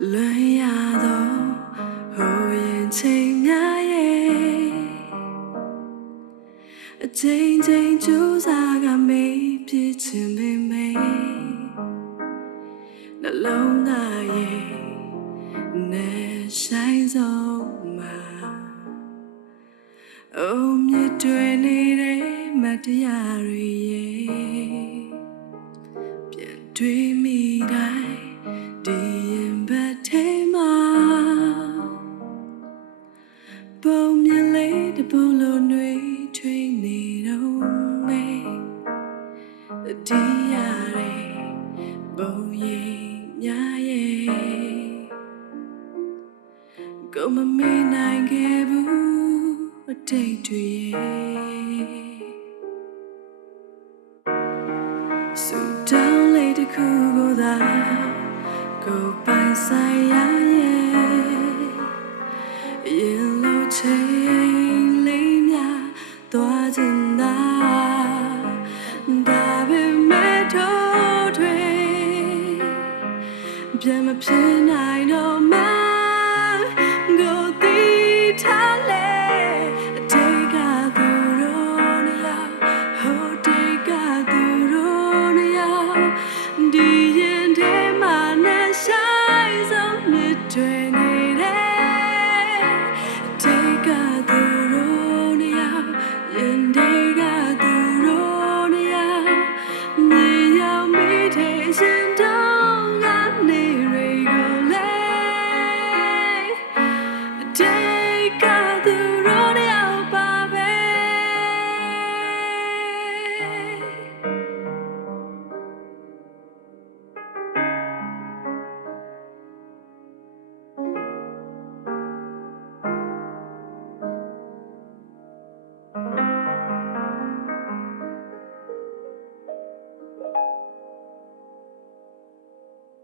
ရတော့ဟိုရင်ချိန်များရဲ့အချိန်ချင်းကြိုးစားကမေးပြချင်ပေမယ့်နှလုံးသားရဲ့နဲ့ဆိုင်ဆုံးမှာအိုးမြစ်တွေနေတဲ့မတရားတွေရဲ့ပြန်တွေးမိတိုင်း ပုံလိုနှွေးထွေးနေတော့မေဒီရတဲ့ပုံရိပ်များရဲ့ကိုမမေ့နိုင်ခဲ့ဘူးအတိတ်တွေရဲ့စူတောင်းလေးတစ်ခုကိုသာကိုပိုင်ဆိုင်ရရဲ့ ပြန်မဖြစ်နိုင်တော့မှကိုသိထားလေအတိတ်ကသူတို့နှစ်ယောက်ဟိုတိတ်ကသူတို့နှစ်ယောက်ဒီရင်ထဲမှာနဲ့ဆိုင်ဆုံးနှစ်တွေနေတယ်အတိတ်ကသူတို့နှစ်ယောက်ရင်ထဲက